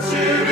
consider